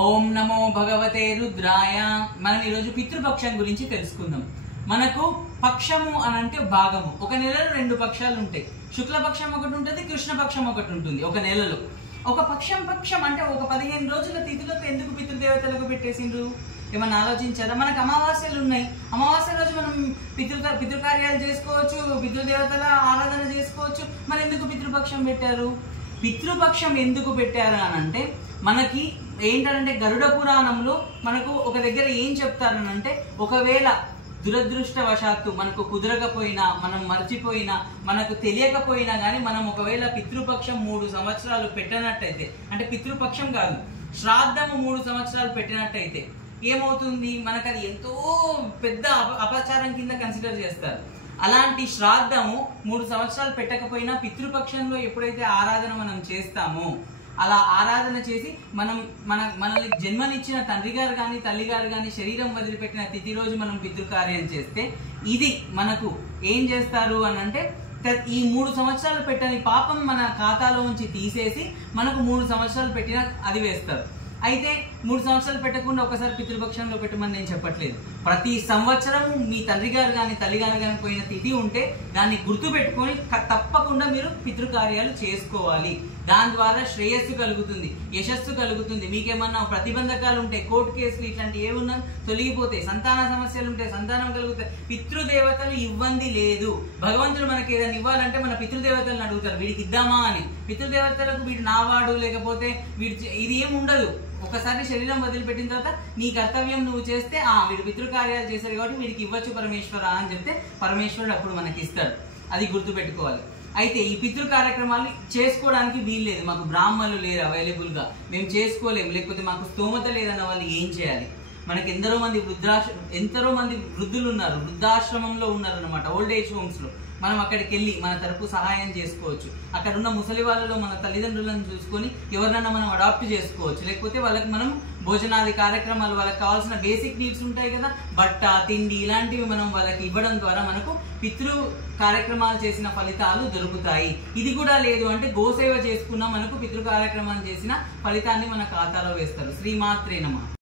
ఓం నమో భగవతే రుద్రాయ. మనం ఈరోజు పితృపక్షం గురించి తెలుసుకుందాం. మనకు పక్షము అనంటే భాగము. ఒక నెలలో రెండు పక్షాలు ఉంటాయి. శుక్లపక్షం ఒకటి ఉంటుంది, కృష్ణపక్షం ఒకటి ఉంటుంది. ఒక నెలలో ఒక పక్షం అంటే ఒక 15 రోజుల తిథులకు ఎందుకు పితృదేవతలకు పెట్టేసిండ్రు? ఏమన్నా ఆలోచించారా? మనకు అమావాస్యలు ఉన్నాయి. అమావాస్య రోజు మనం పితృకార్యాలు చేసుకోవచ్చు, పితృదేవతల ఆరాధన చేసుకోవచ్చు. మరి ఎందుకు పితృపక్షం పెట్టారు? పితృపక్షం ఎందుకు పెట్టారు అని అంటే, మనకి ఏంటంటే గరుడ పురాణంలో మనకు ఒక దగ్గర ఏం చెప్తారనంటే, ఒకవేళ దురదృష్టవశాత్తు మనకు కుదరకపోయినా, మనం మర్చిపోయినా, మనకు తెలియకపోయినా కానీ మనం ఒకవేళ పితృపక్షం 3 సంవత్సరాలు పెట్టినట్టయితే, అంటే పితృపక్షం కాదు, శ్రాద్ధము 3 సంవత్సరాలు పెట్టినట్టయితే ఏమవుతుంది? మనకు అది ఎంతో పెద్ద అపచారం కింద కన్సిడర్ చేస్తారు. అలాంటి శ్రాద్ధము 3 సంవత్సరాలు పెట్టకపోయినా పితృపక్షంలో ఎప్పుడైతే ఆరాధన మనం చేస్తామో, అలా ఆరాధన చేసి మనల్ని జన్మనిచ్చిన తండ్రి గారు కానీ తల్లి గారు కానీ శరీరం వదిలిపెట్టిన తిథి రోజు మనం పితృకార్యం చేస్తే, ఇది మనకు ఏం చేస్తారు అని అంటే, ఈ 3 సంవత్సరాలు పెట్టని పాపం మన ఖాతాలో నుంచి తీసేసి మనకు 3 సంవత్సరాలు పెట్టిన అది వేస్తారు. అయితే 3 సంవత్సరాలు పెట్టకుండా ఒకసారి పితృపక్షంలో పెట్టమని నేను చెప్పట్లేదు. ప్రతి సంవత్సరం మీ తండ్రి గారు కానీ తల్లి గారు కానీ పోయిన తిథి ఉంటే దాన్ని గుర్తు పెట్టుకొని తప్పకుండా మీరు పితృకార్యాలు చేసుకోవాలి. దాని ద్వారా శ్రేయస్సు కలుగుతుంది, యశస్సు కలుగుతుంది. మీకేమన్నా ప్రతిబంధకాలు ఉంటే, కోర్టు కేసులు ఇట్లాంటి ఏమున్నా తొలగిపోతాయి. సంతాన సమస్యలు ఉంటే సంతానం కలుగుతాయి. పితృదేవతలు ఇవ్వంది లేదు. భగవంతుడు మనకి ఏదైనా ఇవ్వాలంటే మన పితృదేవతలను అడుగుతారు, వీడికి ఇద్దామా అని. పితృదేవతలకు వీడు నావాడు, లేకపోతే ఇది ఏమి ఉండదు. ఒకసారి శరీరం వదిలిపెట్టిన తర్వాత నీ కర్తవ్యం నువ్వు చేస్తే, వీడు పితృకార్యాలు చేశారు కాబట్టి వీడికి ఇవ్వచ్చు పరమేశ్వర అని చెప్తే పరమేశ్వరుడు అప్పుడు మనకి ఇస్తాడు. అది గుర్తు పెట్టుకోవాలి. అయితే ఈ పితృ కార్యక్రమాలు చేసుకోవడానికి వీల్లేదు, మాకు బ్రాహ్మణులు లేరు అవైలబుల్ గా, మేము చేసుకోలేము, లేకపోతే మాకు స్తోమత లేదన్న వాళ్ళు ఏం చేయాలి? మనకి ఎందరో మంది వృద్ధులు ఉన్నారు, వృద్ధాశ్రమంలో ఉన్నారు అనమాట, ఓల్డ్ ఏజ్ హోమ్స్ లో. మనం అక్కడికి వెళ్ళి మన తరపు సహాయం చేసుకోవచ్చు. అక్కడ ఉన్న ముసలి వాళ్ళలో మన తల్లిదండ్రులను చూసుకొని ఎవరినైనా మనం అడాప్ట్ చేసుకోవచ్చు. లేకపోతే వాళ్ళకి మనం భోజనాది కార్యక్రమాలు, వాళ్ళకి కావాల్సిన బేసిక్ నీడ్స్ ఉంటాయి కదా, బట్ట, తిండి, ఇలాంటివి మనం వాళ్ళకి ఇవ్వడం ద్వారా మనకు పితృ కార్యక్రమాలు చేసిన ఫలితాలు దొరుకుతాయి. ఇది కూడా లేదు అంటే గోసేవ చేసుకున్నా మనకు పితృ కార్యక్రమాలు చేసిన ఫలితాన్ని మన ఖాతాలో వేస్తారు. శ్రీమాత్రే నమః.